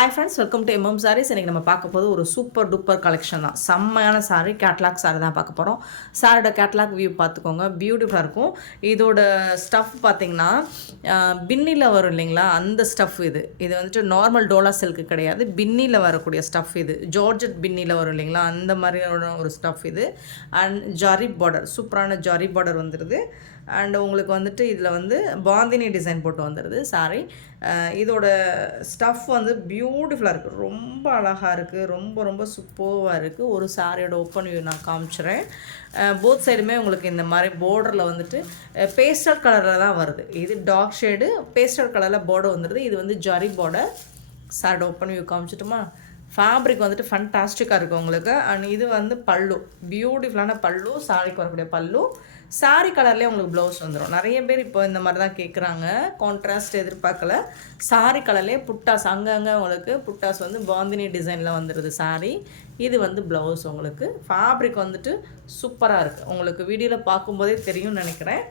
Hi friends, welcome to MM Sarees. இன்றைக்கி நம்ம பார்க்க போது ஒரு சூப்பர் டூப்பர் கலெக்ஷன் தான். செம்மையான சாரீ, கேட்லாக் சாரீ தான் பார்க்க போகிறோம். சாரியோட கேட்லாக் வியூ பார்த்துக்கோங்க, பியூட்டிஃபுல்லாக இருக்கும். இதோட ஸ்டஃப் பார்த்திங்கன்னா பின்னியில் வரும் இல்லைங்களா, அந்த ஸ்டஃப் இது வந்துட்டு நார்மல் டோலா சில்க்கு கிடையாது, பின்னியில் வரக்கூடிய ஸ்டஃப் இது. ஜார்ஜெட் பின்னியில் வரும் இல்லைங்களா, அந்த மாதிரியான ஒரு ஸ்டஃப் இது. அண்ட் ஜாரி பார்டர், சூப்பரான ஜாரி பார்டர் வந்துடுது. அண்ட் உங்களுக்கு வந்துட்டு இதில் வந்து பாந்தினி டிசைன் போட்டு வந்துடுது சாரீ. இதோட ஸ்டஃப் வந்து பியூட்டிஃபுல்லாக இருக்குது, ரொம்ப அழகாக இருக்குது, ரொம்ப ரொம்ப சூப்பராக இருக்குது. ஒரு சாரியோட ஓப்பன் வியூ நான் காமிச்சிடுறேன். போத் சைடுமே உங்களுக்கு இந்த மாதிரி பார்டரில் வந்துட்டு பேஸ்டல் கலரில் தான் வருது. இது டார்க் ஷேடு பேஸ்டல் கலரில் பார்டர் வந்துடுது. இது வந்து ஜரி பார்டர். சாரியோட ஓப்பன் வியூ காமிச்சிட்டுமா? ஃபேப்ரிக் வந்துட்டு ஃபண்டாஸ்டிக்காக இருக்குது உங்களுக்கு. அண்ட் இது வந்து பல்லு, பியூட்டிஃபுல்லான பல்லு, சாரிக்கு வரக்கூடிய பல்லு. சாரி கலர்லேயே உங்களுக்கு ப்ளவுஸ் வந்துடும். நிறைய பேர் இப்போ இந்த மாதிரி தான் கேட்குறாங்க, கான்ட்ராஸ்ட் எதிர்பார்க்கல. சாரி கலர்லேயே புட்டாஸ், அங்கங்கே உங்களுக்கு புட்டாஸ் வந்து பாந்தினி டிசைனில் வந்துடுது சாரி. இது வந்து ப்ளவுஸ். உங்களுக்கு ஃபேப்ரிக் வந்துட்டு சூப்பராக இருக்குது. உங்களுக்கு வீடியோவில் பார்க்கும்போதே தெரியும்னு நினைக்கிறேன்.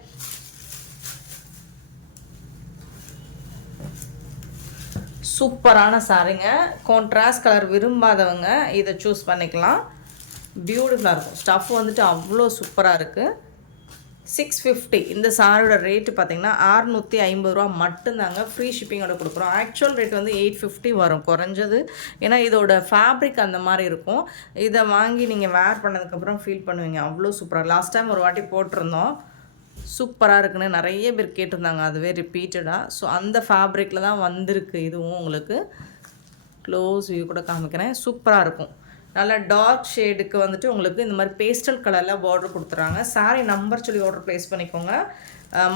சூப்பரான சாரிங்க. கான்ட்ராஸ்ட் கலர் விரும்பாதவங்க இதை சூஸ் பண்ணிக்கலாம். பியூட்டிஃபுல்லாக இருக்கும். ஸ்டஃப் வந்துட்டு அவ்வளோ சூப்பராக இருக்குது. 650 இந்த சாரியோட ரேட்டு பார்த்திங்கன்னா 650 ரூபா மட்டும்தாங்க. ஃப்ரீ ஷிப்பிங்கோட கொடுக்குறோம். ஆக்சுவல் ரேட் வந்து 850 வரும் குறைஞ்சது. ஏன்னா இதோட ஃபேப்ரிக் அந்த மாதிரி இருக்கும். இதை வாங்கி நீங்கள் வேர் பண்ணதுக்கப்புறம் ஃபீல் பண்ணுவீங்க, அவ்வளோ சூப்பராக. லாஸ்ட் டைம் ஒரு வாட்டி போட்டிருந்தோம், சூப்பராக இருக்குன்னு நிறைய பேர் கேட்டிருந்தாங்க, அதுவே ரிப்பீட்டடாக. ஸோ அந்த ஃபேப்ரிக்கில் தான் வந்திருக்கு இதுவும். உங்களுக்கு க்ளோஸ் வியூ கூட காமிக்கிறேன். சூப்பராக இருக்கும். நல்லா டார்க் ஷேடுக்கு வந்துட்டு உங்களுக்கு இந்த மாதிரி பேஸ்டல் கலரில் பார்டர் கொடுத்துறாங்க. சாரி நம்பர் சொல்லி ஆர்டர் ப்ளேஸ் பண்ணிக்கோங்க.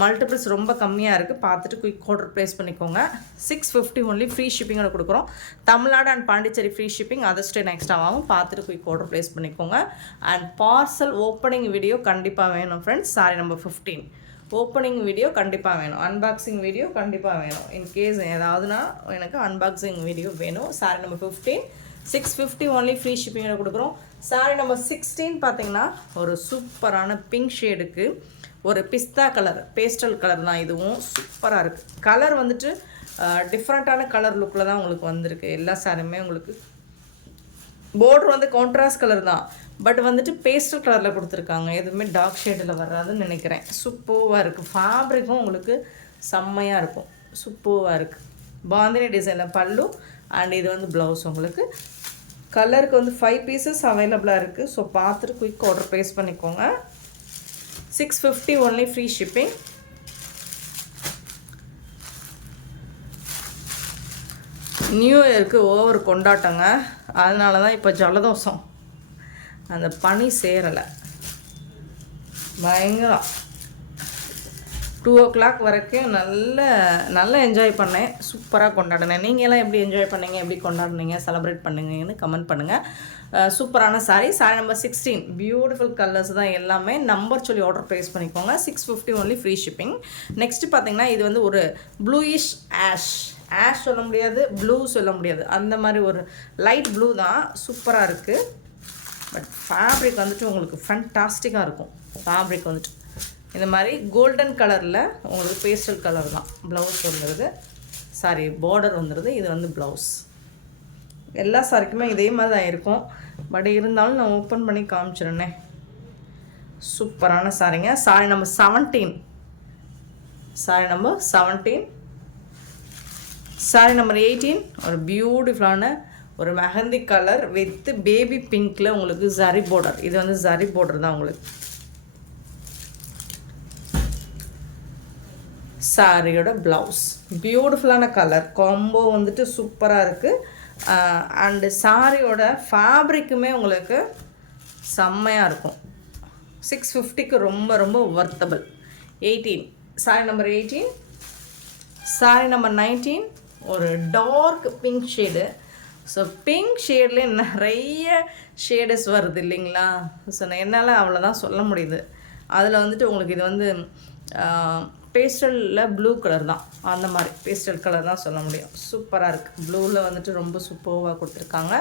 மல்டிபிள்ஸ் ரொம்ப கம்மியாக இருக்குது, பார்த்துட்டு குயிக் ஆர்டர் ப்ளேஸ் பண்ணிக்கோங்க. 650 ஒன்லி. ஃப்ரீ ஷிப்பிங்கோட கொடுக்குறோம். Tamil Nadu and Pondicherry free shipping, other state எக்ஸ்ட்ராவாகவும். பார்த்துட்டு குயிக் ஆர்டர் ப்ளேஸ் பண்ணிக்கோங்க. அண்ட் பார்சல் ஓப்பனிங் வீடியோ கண்டிப்பாக வேணும் friends. Sari number 15 opening video கண்டிப்பாக வேணும். அன்பாக்சிங் வீடியோ கண்டிப்பாக வேணும். இன்கேஸ் ஏதாவதுனா எனக்கு அன்பாக்சிங் வீடியோ வேணும். Sari number 15 650 only. ஃப்ரீ ஷிப்பிங்கோட கொடுக்குறோம். சாரி நம்பர் 16 பார்த்திங்கன்னா ஒரு சூப்பரான பிங்க் ஷேடுக்கு ஒரு பிஸ்தா கலர், பேஸ்டல் கலர் தான். இதுவும் சூப்பராக இருக்குது. கலர் வந்துட்டு டிஃப்ரெண்ட்டான கலர் லுக்கில் தான் உங்களுக்கு வந்திருக்கு. எல்லா சாரியுமே உங்களுக்கு பார்டர் வந்து கான்ட்ராஸ்ட் கலர் தான், பட் வந்துட்டு பேஸ்டல் கலரில் கொடுத்துருக்காங்க. எதுவுமே டார்க் ஷேடில் வராதுன்னு நினைக்கிறேன். சூப்பராக இருக்குது. ஃபேப்ரிக்கும் உங்களுக்கு செம்மையாக இருக்கும். சூப்பராக இருக்குது. பாந்தினி டிசைனில் பல்லு. அண்ட் இது வந்து ப்ளவுஸ். உங்களுக்கு கலருக்கு வந்து 5 பீசஸ் அவைலபிளாக இருக்குது. ஸோ பார்த்துட்டு குயிக் ஆர்டர் ப்ளேஸ் பண்ணிக்கோங்க. 650 ஒன்லி. Free shipping. நியூ இயருக்கு ஓவர் கொண்டாட்டங்க, அதனால தான் இப்போ ஜலதோஷம், அந்த பனி சேரலை. பயங்கரம். 2 o'clock வரைக்கும் நல்லா என்ஜாய் பண்ணேன். சூப்பராக கொண்டாடினேன். நீங்கள்லாம் எப்படி என்ஜாய் பண்ணீங்க, எப்படி கொண்டாடினீங்க, செலிப்ரேட் பண்ணுங்கன்னு கமெண்ட் பண்ணுங்கள். சூப்பரான sorry. Sari number 16 beautiful colours தான் எல்லாமே. நம்பர் சொல்லி ஆர்டர் ப்ளேஸ் பண்ணிக்கோங்க. 650 ஒன்லி. Free shipping. நெக்ஸ்ட்டு பார்த்திங்கன்னா இது வந்து ஒரு ப்ளூயிஷ் ஆஷ் சொல்ல முடியாது, ப்ளூ சொல்ல முடியாது, அந்த மாதிரி ஒரு லைட் ப்ளூ தான். சூப்பராக இருக்குது. பட் ஃபேப்ரிக் வந்துட்டு உங்களுக்கு ஃபண்டாஸ்டிக்காக இருக்கும். ஃபேப்ரிக் வந்துட்டு இந்த மாதிரி கோல்டன் கலரில் உங்களுக்கு பேஸ்டல் கலர் தான். ப்ளவுஸ் வந்துடுது, சாரி பார்டர் வந்துடுது. இது வந்து ப்ளவுஸ். எல்லா சாரிக்குமே இதே மாதிரி தான் இருக்கும், பட் இருந்தாலும் நான் ஓப்பன் பண்ணி காமிச்சிருந்தேன். சூப்பரான சாரிங்க. Sorry number 17 sorry number 17 sorry number 18 ஒரு பியூட்டிஃபுல்லான ஒரு மெஹந்தி கலர் வித் பேபி பிங்க்கில் உங்களுக்கு ஜரி பார்டர். இது வந்து ஜரி பார்டர் தான் உங்களுக்கு. சாரியோட ப்ளவுஸ். பியூட்டிஃபுல்லான கலர் காம்போ வந்துட்டு சூப்பராக இருக்குது. அண்டு சாரியோட ஃபேப்ரிக்குமே உங்களுக்கு செம்மையாக இருக்கும். 650க்கு ரொம்ப ரொம்ப ஒர்த்தபிள். 18 சாரி நம்பர் 18 சாரி நம்பர் 19 ஒரு dark pink shade. So pink ஷேட்லேயே நிறைய ஷேடஸ் வருது இல்லைங்களா. ஸோ என்னால் அவ்வளோதான் சொல்ல முடியுது. அதில் வந்துட்டு உங்களுக்கு இது வந்து பேஸ்டலில் ப்ளூ கலர் தான், அந்த மாதிரி பேஸ்டல் கலர் தான் சொல்ல முடியும். சூப்பராக இருக்குது. ப்ளூவில் வந்துட்டு ரொம்ப சூப்பராக கொடுத்துருக்காங்க.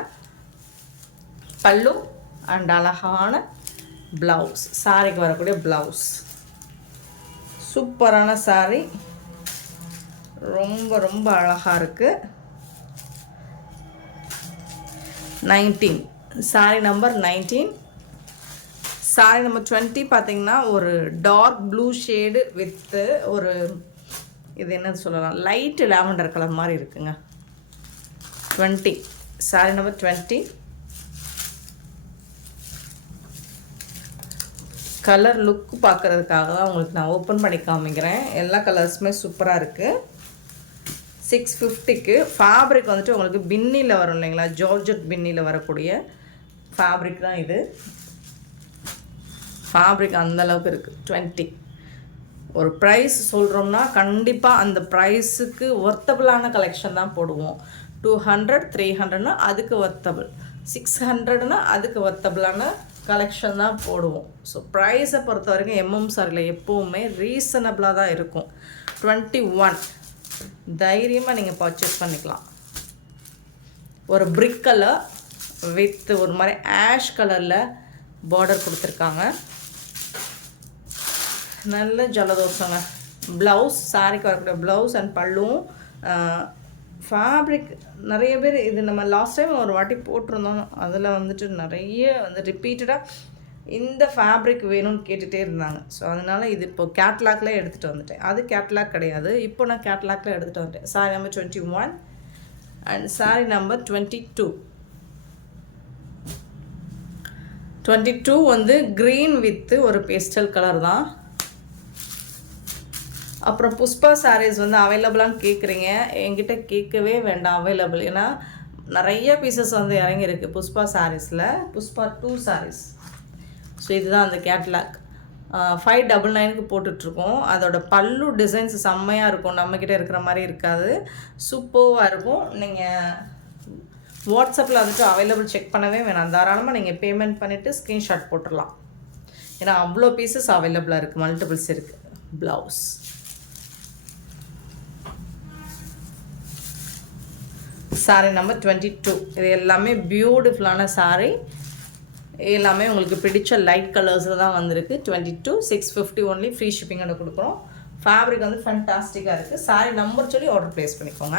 பல்லு அண்ட் அழகான ப்ளவுஸ். சாரிக்கு வரக்கூடிய ப்ளவுஸ். சூப்பரான சாரி, ரொம்ப ரொம்ப அழகாக இருக்குது. 19 சாரி நம்பர் 19. சாரி நம்பர் 20 பார்த்தீங்கன்னா ஒரு டார்க் ப்ளூ ஷேடு வித்து ஒரு இது என்ன சொல்லலாம் லைட் லாவெண்டர் கலர் மாதிரி இருக்குங்க. 20 சாரி நம்பர் 20. கலர் லுக் பார்க்குறதுக்காக தான் உங்களுக்கு நான் ஓப்பன் பண்ணி காமிக்கிறேன். எல்லா கலர்ஸுமே சூப்பராக இருக்குது. 650க்கு ஃபேப்ரிக் வந்துட்டு உங்களுக்கு பின்னியில் வரும் இல்லைங்களா, ஜார்ஜெட் பின்னியில் வரக்கூடிய ஃபேப்ரிக் தான் இது. ஃபேப்ரிக் அந்தளவுக்கு இருக்குது. 20 ஒரு ப்ரைஸ் சொல்கிறோம்னா கண்டிப்பாக அந்த ப்ரைஸுக்கு ஒர்த்தபிளான கலெக்ஷன் தான் போடுவோம். 200 300னா அதுக்கு ஒர்த்தபிள், 600னா அதுக்கு ஒர்த்தபிளான கலெக்ஷன் தான் போடுவோம். ஸோ ப்ரைஸை பொறுத்த வரைக்கும் எம்எம் சாரியில் எப்போவுமே ரீசனபிளாக தான் இருக்கும். 21 தைரியமாக நீங்கள் பர்ச்சேஸ் பண்ணிக்கலாம். ஒரு பிரிக் கலர் வித் ஒரு மாதிரி ஆஷ் கலரில் பார்டர் கொடுத்துருக்காங்க. நல்ல ஜலதோஷங்க. ப்ளவுஸ் சாரிக்கு வரக்கூடிய ப்ளவுஸ் அண்ட் பல்லும் ஃபேப்ரிக் நிறைய பேர் இது நம்ம லாஸ்ட் டைம் ஒரு வாட்டி போட்டிருந்தோம். அதில் வந்துட்டு நிறைய வந்து ரிப்பீட்டடாக இந்த ஃபேப்ரிக் வேணும்னு கேட்டுகிட்டே இருந்தாங்க. ஸோ அதனால் இது இப்போ கேட்லாக்லேயே எடுத்துகிட்டு வந்துட்டேன். அது கேட்லாக் கிடையாது, இப்போ நான் கேட்லாக்ல எடுத்துகிட்டு வந்துட்டேன். Sorry number 21 and sorry number 22. 22 வந்து க்ரீன் வித்து ஒரு பேஸ்டல் கலர் தான். அப்புறம் புஷ்பா சாரீஸ் வந்து அவைலபிளான்னு கேட்குறீங்க. என்கிட்ட கேட்கவே வேண்டாம், அவைலபிள். ஏன்னா நிறைய பீசஸ் வந்து இறங்கியிருக்கு புஷ்பா சாரீஸில். புஷ்பா 2 சாரீஸ். ஸோ இதுதான் அந்த கேட்லாக். 599க்கு போட்டுட்ருக்கோம். அதோட பல்லு டிசைன்ஸ் செம்மையாக இருக்கும், நம்மக்கிட்ட இருக்கிற மாதிரி இருக்காது, சூப்பராக இருக்கும். நீங்கள் வாட்ஸ்அப்பில் வந்துட்டு அவைலபிள் செக் பண்ணவே வேணாம், தாராளமாக நீங்கள் பேமெண்ட் பண்ணிவிட்டு ஸ்க்ரீன்ஷாட் போட்டுடலாம். ஏன்னா அவ்வளோ பீசஸ் அவைலபிளாக இருக்குது, மல்டிபிள்ஸ் இருக்குது. Blouse sorry number 22. இது எல்லாமே பியூட்டிஃபுல்லான சாரீ, எல்லாமே உங்களுக்கு பிடிச்ச லைட் கலர்ஸில் தான் வந்திருக்கு. 22 650 ஒன்லி, ஃப்ரீ ஷிப்பிங்கோட கொடுக்குறோம். ஃபேப்ரிக் வந்து ஃபேன்டாஸ்டிக்காக இருக்குது. சாரீ நம்பர் சொல்லி ஆர்டர் ப்ளேஸ் பண்ணிக்கோங்க.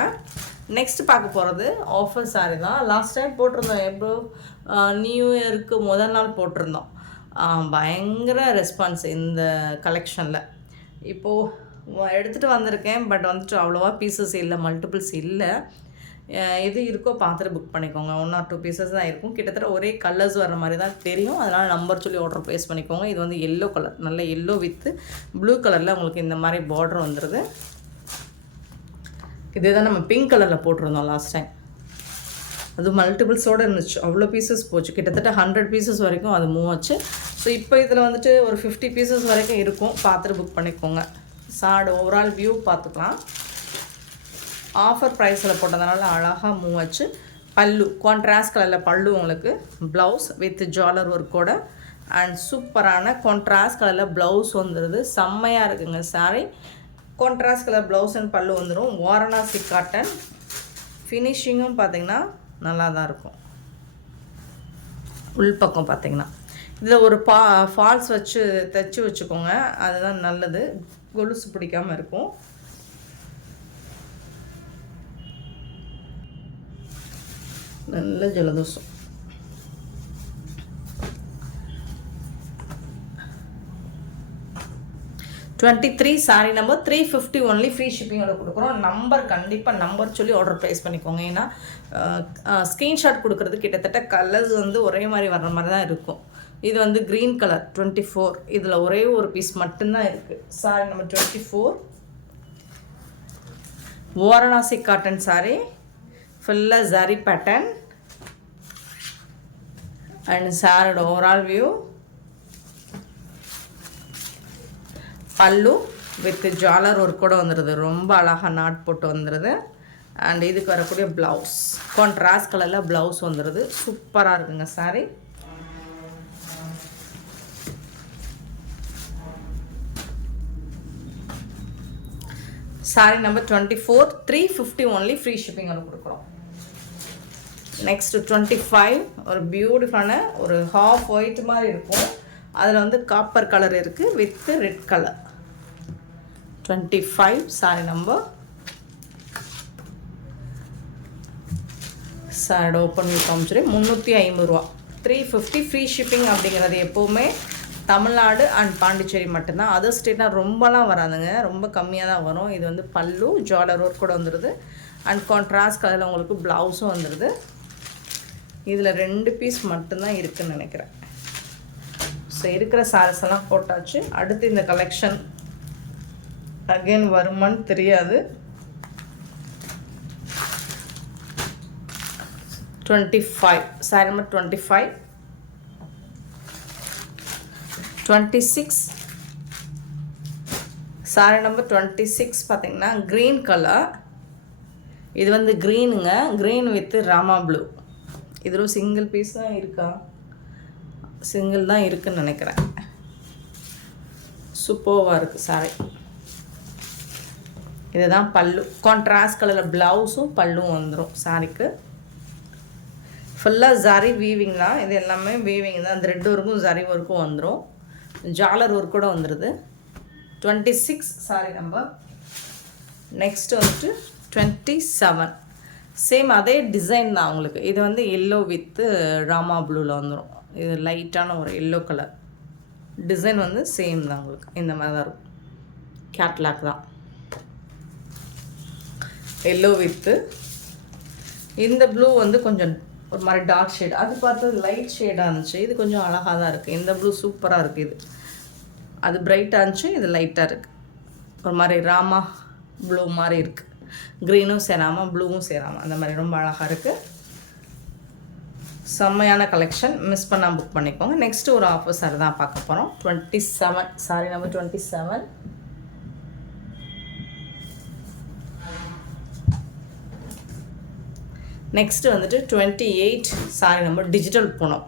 நெக்ஸ்ட் பார்க்க போகிறது ஆஃபர் சாரீ தான். லாஸ்ட் டைம் போட்டிருந்தோம், எப்போ நியூ இயருக்கு முதல் நாள் போட்டிருந்தோம். பயங்கர ரெஸ்பான்ஸ் இந்த கலெக்ஷனில். இப்போது எடுத்துகிட்டு வந்திருக்கேன், பட் வந்துட்டு அவ்வளோவா பீசஸ் இல்லை, மல்டிபிள்ஸ் இல்லை. எது இருக்கோ பார்த்துட்டு புக் பண்ணிக்கோங்க. 1 or 2 பீசஸ் தான் இருக்கும். கிட்டத்தட்ட ஒரே கலர்ஸ் வர மாதிரி தான் தெரியும், அதனால் நம்பர் சொல்லி ஆர்டர் ப்ளேஸ் பண்ணிக்கோங்க. இது வந்து எல்லோ கலர், நல்ல எல்லோ வித்து ப்ளூ கலரில் உங்களுக்கு இந்த மாதிரி பார்டர் வந்துடுது. இதே தான் நம்ம பிங்க் கலரில் போட்டிருந்தோம் லாஸ்ட் டைம். அது மல்டிபிள்ஸோடு இருந்துச்சு, அவ்வளோ பீசஸ் போச்சு. கிட்டத்தட்ட 100 பீசஸ் வரைக்கும் அது மூவ் ஆச்சு. ஸோ இப்போ இதில் வந்துட்டு ஒரு 50 பீசஸ் வரைக்கும் இருக்கும், பார்த்துட்டு புக் பண்ணிக்கோங்க. சார்டு ஓவரால் வியூ பார்த்துக்கலாம். ஆஃபர் ப்ரைஸில் போட்டதுனால அழகாக மூவ் ஆச்சு. பல்லு கான்ட்ராஸ்ட் கலரில் பல்லு, உங்களுக்கு ப்ளவுஸ் வித் ஜாலர் ஒர்க்கோட அண்ட் சூப்பரான கான்ட்ராஸ்ட் கலரில் ப்ளவுஸ் வந்துடுது. செம்மையாக இருக்குங்க sari. Contrast colour blouse and பல்லு வந்துடும். வாரணாசி காட்டன். ஃபினிஷிங்கும் பார்த்திங்கன்னா நல்லா தான் இருக்கும். உள்பக்கம் பார்த்திங்கன்னா இதில் ஒரு ஃபால்ஸ் வச்சு தைச்சி வச்சுக்கோங்க, அதுதான் நல்லது, கொலுசு பிடிக்காமல் இருக்கும். நல்ல ஜலதோஷம். சாரி நம்பர் 350 ஒன்லி, ஃப்ரீ ஷிப்பிங்கோட கொடுக்குறோம். நம்பர் கண்டிப்பாக நம்பர் சொல்லி ஆர்டர் ப்ளேஸ் பண்ணிக்கோங்க. ஏன்னா ஸ்க்ரீன்ஷாட் கொடுக்குறது கிட்டத்தட்ட கலர்ஸ் வந்து ஒரே மாதிரி வர்ற மாதிரி தான் இருக்கும். இது வந்து க்ரீன் கலர் 24, இதில் ஒரே ஒரு பீஸ் மட்டும்தான் இருக்குது. Sorry number 24 Varanasi cotton sorry, ஃபுல்லாக ஜரி பேட்டர்ன் அண்ட் சாரோட ஓவரால் வியூ. பல்லு வித் ஜாலர் ஒர்க் கூட வந்துடுது, ரொம்ப அழகாக நாட் போட்டு வந்துடுது. அண்ட் இதுக்கு வரக்கூடிய ப்ளவுஸ் கான்ட்ராஸ்ட் கலரில் ப்ளவுஸ் வந்துடுது. சூப்பராக இருக்குங்க sari. Sari number 24 350 only, free ஷிப்பிங்கோட கொடுக்குறோம். நெக்ஸ்ட் 25 ஒரு பியூட்டிஃபுல்லான ஒரு ஹாஃப் ஒயிட் மாதிரி இருக்கும், அதில் வந்து காப்பர் கலர் இருக்குது with red colour. 25 sorry number. சாரோட ஓப்பன் வியூ காமிச்சிரு 350 ரூபா. 350 ஃப்ரீ ஷிப்பிங் அப்படிங்கிறது எப்போவுமே தமிழ்நாடு அண்ட் பாண்டிச்சேரி மட்டும்தான். அதர் ஸ்டேட்னால் ரொம்பலாம் வராதுங்க, ரொம்ப கம்மியாக தான் வரும். இது வந்து பல்லு ஜாலர் ஒர்க் கூட வந்துடுது அண்ட் கான்ட்ராஸ்ட் கலரில் உங்களுக்கு ப்ளவுஸும் வந்துடுது. இதில் 2 பீஸ் மட்டும்தான் இருக்குதுன்னு நினைக்கிறேன். ஸோ இருக்கிற சாரீஸ் எல்லாம் போட்டாச்சு. அடுத்து இந்த கலெக்ஷன் அகெயின் வருமானு தெரியாது. 25 சாரி நம்பர் 25, 26 சாரி நம்பர் 26 பார்த்தீங்கன்னா க்ரீன் கலர். இது வந்து க்ரீனுங்க, க்ரீன் வித் ராமா ப்ளூ. இதில் சிங்கிள் பீஸ் தான் இருக்கா? சிங்கிள் தான் இருக்குதுன்னு நினைக்கிறேன். சூப்பராக இருக்குது சாரி. இதுதான் பல்லு, கான்ட்ராஸ்ட் கலரில் ப்ளவுஸும் பல்லும் வந்துடும் சாரிக்கு. ஃபுல்லாக ஜரி வீவிங் தான், இது எல்லாமே வீவிங் தான். த்ரெட் ஒர்க்கும் ஜரி ஒர்க்கும் வந்துடும், ஜாலர் ஒர்க் கூட வந்துடுது. 26 சாரி நம்பர். நெக்ஸ்ட்டு வந்துட்டு 27 சேம் அதே டிசைன் தான் உங்களுக்கு. இது வந்து எல்லோ வித்து ராமா ப்ளூவில் வந்துடும். இது லைட்டான ஒரு எல்லோ கலர் டிசைன் வந்து சேம் தான் உங்களுக்கு. இந்த மாதிரி தான் இருக்கும், கேட்லாக் தான். எல்லோ வித்து இந்த ப்ளூ வந்து கொஞ்சம் ஒரு மாதிரி டார்க் ஷேட், அது பார்த்து லைட் ஷேடாக இருந்துச்சு. இது கொஞ்சம் அழகாக தான் இருக்குது. இந்த ப்ளூ சூப்பராக இருக்குது. இது அது பிரைட்டாக இருந்துச்சு, இது லைட்டாக இருக்குது. ஒரு மாதிரி ராமா ப்ளூ மாதிரி இருக்குது. க்ரீனும் சேராமல் ப்ளூவும் சேராமல் அந்த மாதிரி ரொம்ப அழகாக இருக்குது. செம்மையான கலெக்ஷன், மிஸ் பண்ணால் புக் பண்ணிக்கோங்க. நெக்ஸ்ட்டு ஒரு ஆஃபர் சாரி தான் பார்க்க போகிறோம். 27 சாரி நம்பர் 27. நெக்ஸ்ட்டு வந்துட்டு 28 சாரி நம்பர் டிஜிட்டல் பூனம்.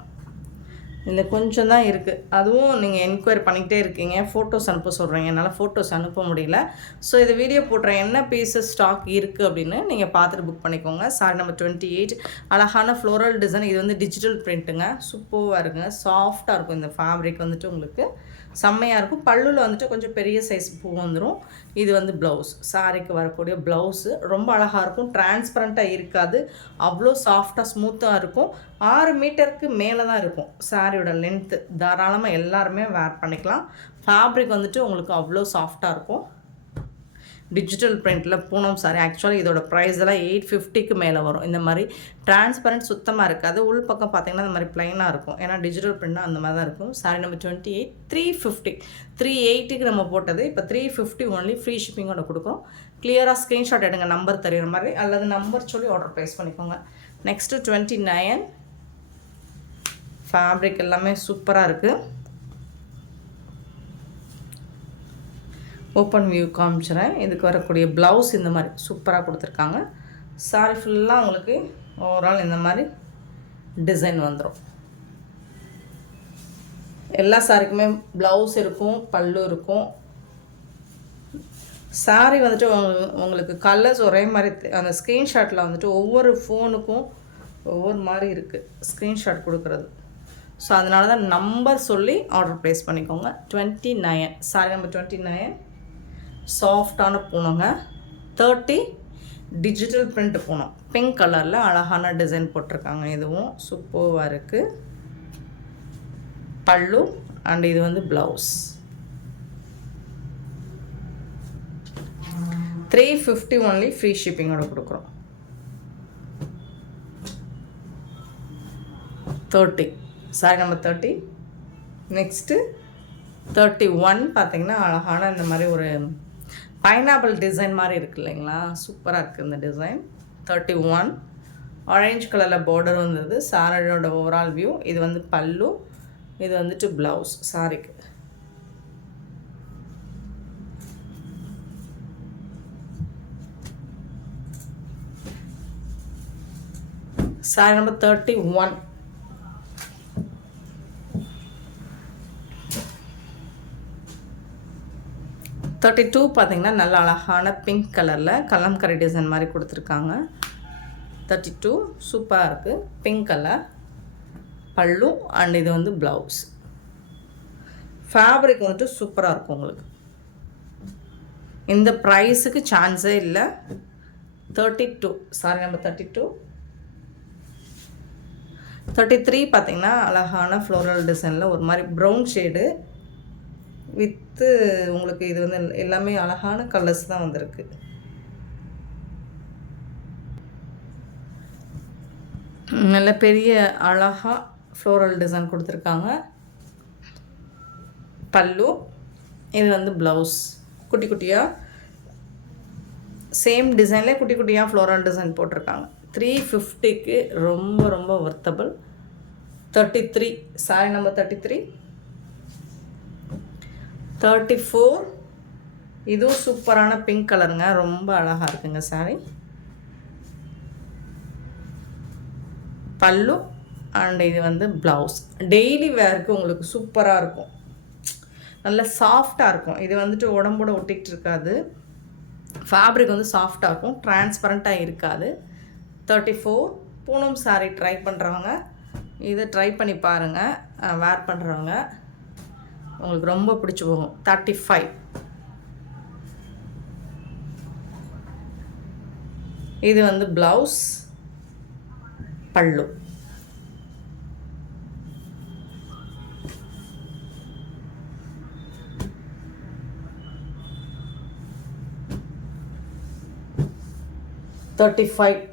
இந்த கொஞ்சம் தான் இருக்குது, அதுவும் நீங்கள் என்கொயரி பண்ணிக்கிட்டே இருக்கீங்க. ஃபோட்டோஸ் அனுப்ப சொல்கிறீங்க, என்னால் ஃபோட்டோஸ் அனுப்ப முடியல. ஸோ இது வீடியோ போடுறேன், என்ன பீஸஸ் ஸ்டாக் இருக்குது அப்படின்னு நீங்கள் பார்த்துட்டு புக் பண்ணிக்கோங்க. சாரி நம்பர் 28 அழகான ஃப்ளோரல் டிசைன். இது வந்து டிஜிட்டல் பிரிண்ட்டுங்க, சூப்பராக இருக்குங்க, சாஃப்டாக இருக்கும். இந்த ஃபேப்ரிக் வந்துட்டு உங்களுக்கு செம்மையாக இருக்கும். பல்லுவில் வந்துட்டு கொஞ்சம் பெரிய சைஸ் பூ வந்துடும். இது வந்து ப்ளவுஸ், சாரிக்கு வரக்கூடிய ப்ளவுஸு ரொம்ப அழகாக இருக்கும். டிரான்ஸ்பரண்ட்டாக இருக்காது, அவ்வளோ சாஃப்டாக ஸ்மூத்தாக இருக்கும். 6 மீட்டருக்கு மேலே தான் இருக்கும் சாரியோட லென்த்து. தாராளமாக எல்லாருமே வேர் பண்ணிக்கலாம். ஃபேப்ரிக் வந்துட்டு உங்களுக்கு அவ்வளோ சாஃப்டாக இருக்கும். டிஜிட்டல் பிரிண்டில் பூனம் சாரி. ஆக்சுவலாக இதோட ப்ரைஸ் எல்லாம் 850க்கு மேலே வரும். இந்த மாதிரி டிரான்ஸ்பரண்ட் சுத்தமாக இருக்காது. உள் பக்கம் பார்த்திங்கன்னா இந்த மாதிரி ப்ளைனாக இருக்கும், ஏன்னா டிஜிட்டல் பிரிண்ட்னா அந்த மாதிரி தான் இருக்கும். Sorry number 28 350. 380க்கு நம்ம போட்டது இப்போ 350 ஒன்லி, ஃப்ரீ ஷிப்பிங்கோட கொடுக்குறோம். கிளியராக ஸ்க்ரீன்ஷாட் எடுங்க, நம்பர் தெரியுற மாதிரி, அல்லது நம்பர் சொல்லி ஆர்டர் ப்ளேஸ் பண்ணிக்கோங்க. நெக்ஸ்ட்டு 29 ஃபேப்ரிக் எல்லாமே சூப்பராக இருக்குது. ஓப்பன் வியூ காமிச்சிடறேன். இதுக்கு வரக்கூடிய ப்ளவுஸ் இந்த மாதிரி சூப்பராக கொடுத்துருக்காங்க. சாரி ஃபுல்லாக உங்களுக்கு ஓவரால் இந்த மாதிரி டிசைன் வந்துடும். எல்லா சாரிக்குமே ப்ளவுஸ் இருக்கும், பல்லு இருக்கும். சாரி வந்துட்டு உங்களுக்கு கலர்ஸ் ஒரே மாதிரி. அந்த ஸ்க்ரீன்ஷாட்டில் வந்துட்டு ஒவ்வொரு ஃபோனுக்கும் ஒவ்வொரு மாதிரி இருக்குது ஸ்க்ரீன்ஷாட் கொடுக்குறது. ஸோ அதனால தான் நம்பர் சொல்லி ஆர்டர் ப்ளேஸ் பண்ணிக்கோங்க. 29 சாரி நம்பர் 29 சாஃப்டான பூனங்க. 30 டிஜிட்டல் பிரிண்ட் பூனம், பிங்க் கலரில் அழகான டிசைன் போட்டிருக்காங்க. இதுவும் சூப்பராக இருக்குது. பல்லு அண்ட் இது வந்து ப்ளவுஸ். 350 ஒன்லி, ஃப்ரீ ஷிப்பிங்கோட கொடுக்குறோம். 30 சாரி நம்பர் 30. நெக்ஸ்ட்டு 31 பார்த்திங்கன்னா அழகான இந்த மாதிரி ஒரு பைனாப்பிள் டிசைன் மாதிரி இருக்குது இல்லைங்களா, சூப்பராக இருக்குது இந்த டிசைன். 31 ஆரஞ்சு கலரில் பார்டர் வந்தது. சாரியோட ஓவரால் வியூ. இது வந்து பல்லு, இது வந்துட்டு ப்ளவுஸ் சாரிக்கு. Sorry number 31. பார்த்தீங்கன்னா நல்ல அழகான பிங்க் கலரில் கலம்கரை டிசைன் மாதிரி கொடுத்துருக்காங்க. 32 சூப்பராக இருக்குது, பிங்க் கலர் பல்லு அண்ட் இது வந்து ப்ளவுஸ். ஃபேப்ரிக் வந்துட்டு சூப்பராக இருக்கும் உங்களுக்கு. இந்த ப்ரைஸுக்கு சான்ஸே இல்லை. 32 சாரி நம்பர் 32. 33 பார்த்தீங்கன்னா அழகான ஃப்ளோரல் டிசைனில் ஒரு மாதிரி ப்ரௌன் ஷேடு வித்து உங்களுக்கு இது வந்து எல்லாமே அழகான கலர்ஸ் தான் வந்திருக்கு. நல்ல பெரிய அழகாக ஃப்ளோரல் டிசைன் கொடுத்துருக்காங்க. பல்லு, இது வந்து ப்ளவுஸ் குட்டி குட்டியாக சேம் டிசைன்லேயே குட்டி குட்டியாக ஃப்ளோரல் டிசைன் போட்டிருக்காங்க. 350க்கு ரொம்ப ரொம்ப ஒர்த்தபிள். 33 sorry number 33. 34 இதுவும் சூப்பரான பிங்க் கலருங்க, ரொம்ப அழகாக இருக்குங்க சாரி. பல்லு அண்ட் இது வந்து ப்ளவுஸ். டெய்லி வேருக்கு உங்களுக்கு சூப்பராக இருக்கும், நல்ல சாஃப்டாக இருக்கும். இது வந்துட்டு உடம்போட ஒட்டிகிட்டு இருக்காது, ஃபேப்ரிக் வந்து சாஃப்டாக இருக்கும், டிரான்ஸ்பரண்ட்டாக இருக்காது. 34 பூனம் சாரீ ட்ரை பண்ணுறவங்க இதை ட்ரை பண்ணி பாருங்கள். வேர் பண்ணுறவங்க உங்களுக்கு ரொம்ப பிடிச்சி போகும். 35 இது வந்து ப்ளவுஸ், பல்லு.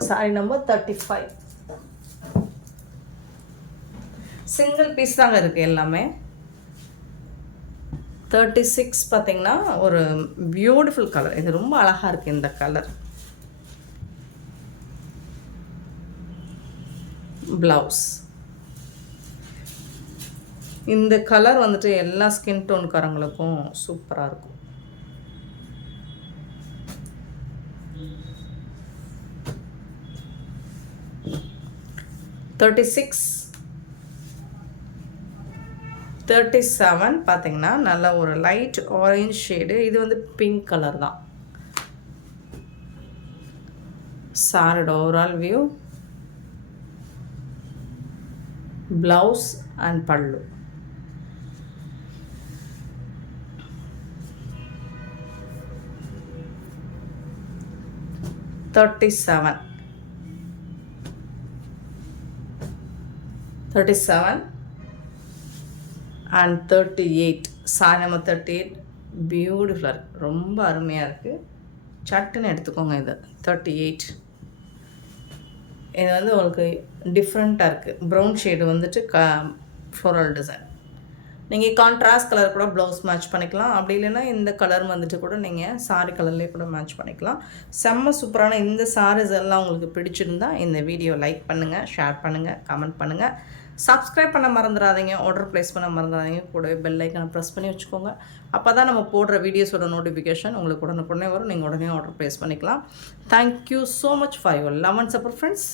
Sorry number 35. சிங்கிள் பீஸ் தாங்க இருக்குது எல்லாமே. 36 பார்த்தீங்கன்னா ஒரு பியூட்டிஃபுல் கலர், இது ரொம்ப அழகாக இருக்குது இந்த கலர். ப்ளவுஸ் இந்த கலர் வந்துட்டு எல்லா ஸ்கின் டோன்காரங்களுக்கும் சூப்பராக இருக்கும். $36 37 பார்த்தீங்கன்னா நல்ல ஒரு லைட் ஆரஞ்ச் ஷேடு, இது வந்து பிங்க் கலர் தான். சாரோட ஓவரால் வியூ, ப்ளவுஸ் அண்ட் பல்லு. $37 அண்ட் 38 சாரி நம்பர் 38 பியூட்டிஃபுல்லாக இருக்குது, ரொம்ப அருமையாக இருக்குது. சட்டுன்னு எடுத்துக்கோங்க. இது 38 இது வந்து உங்களுக்கு டிஃப்ரெண்ட்டாக இருக்குது. ப்ரௌன் ஷேடு வந்துட்டு ஃப்ளோரல் டிசைன். நீங்கள் கான்ட்ராஸ்ட் கலர் கூட ப்ளவுஸ் மேட்ச் பண்ணிக்கலாம், அப்படி இல்லைன்னா இந்த கலர் வந்துட்டு கூட நீங்கள் சாரி கலர்லேயே கூட மேட்ச் பண்ணிக்கலாம். செம்ம சூப்பரான இந்த சாரீஸ் எல்லாம் உங்களுக்கு பிடிச்சிருந்தா இந்த வீடியோ லைக் பண்ணுங்கள், ஷேர் பண்ணுங்கள், கமெண்ட் பண்ணுங்கள். சப்ஸ்கிரைப் பண்ண மறந்துடாதீங்க, ஆர்டர் ப்ளேஸ் பண்ண மறந்துடாதீங்க. கூடவே பெல் ஐக்கனை ப்ரெஸ் பண்ணி வச்சுக்கோங்க. அப்போ தான் நம்ம போடுற வீடியோஸோட நோட்டிஃபிகேஷன் உங்களுக்கு உடனே வரும், நீங்கள் உடனே ஆர்டர் ப்ளேஸ் பண்ணிக்கலாம். Thank you so much for your love and support friends.